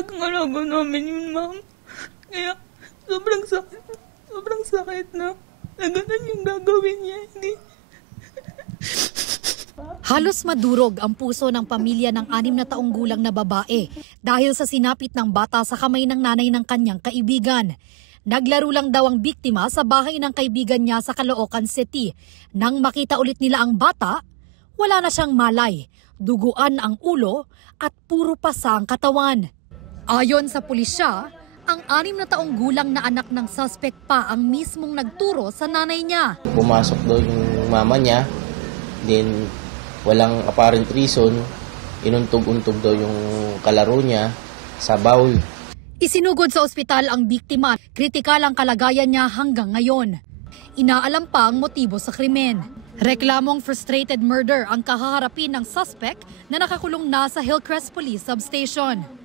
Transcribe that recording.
Alagang alaga namin yun, ma'am. Kaya sobrang sakit na ganun yung gagawin niya. Hindi. Halos madurog ang puso ng pamilya ng 6 na taong gulang na babae dahil sa sinapit ng bata sa kamay ng nanay ng kanyang kaibigan. Naglaro lang daw ang biktima sa bahay ng kaibigan niya sa Caloocan City. Nang makita ulit nila ang bata, wala na siyang malay, duguan ang ulo at puro pasa ang katawan. Ayon sa pulisya, ang 6 na taong gulang na anak ng suspect pa ang mismong nagturo sa nanay niya. Pumasok daw yung mama niya, then walang apparent reason, inuntog-untog daw yung kalaro niya sa bowl. Isinugod sa ospital ang biktima. Kritikal ang kalagayan niya hanggang ngayon. Inaalam pa ang motibo sa krimen. Reklamong frustrated murder ang kahaharapin ng suspect na nakakulong na sa Hillcrest Police Substation.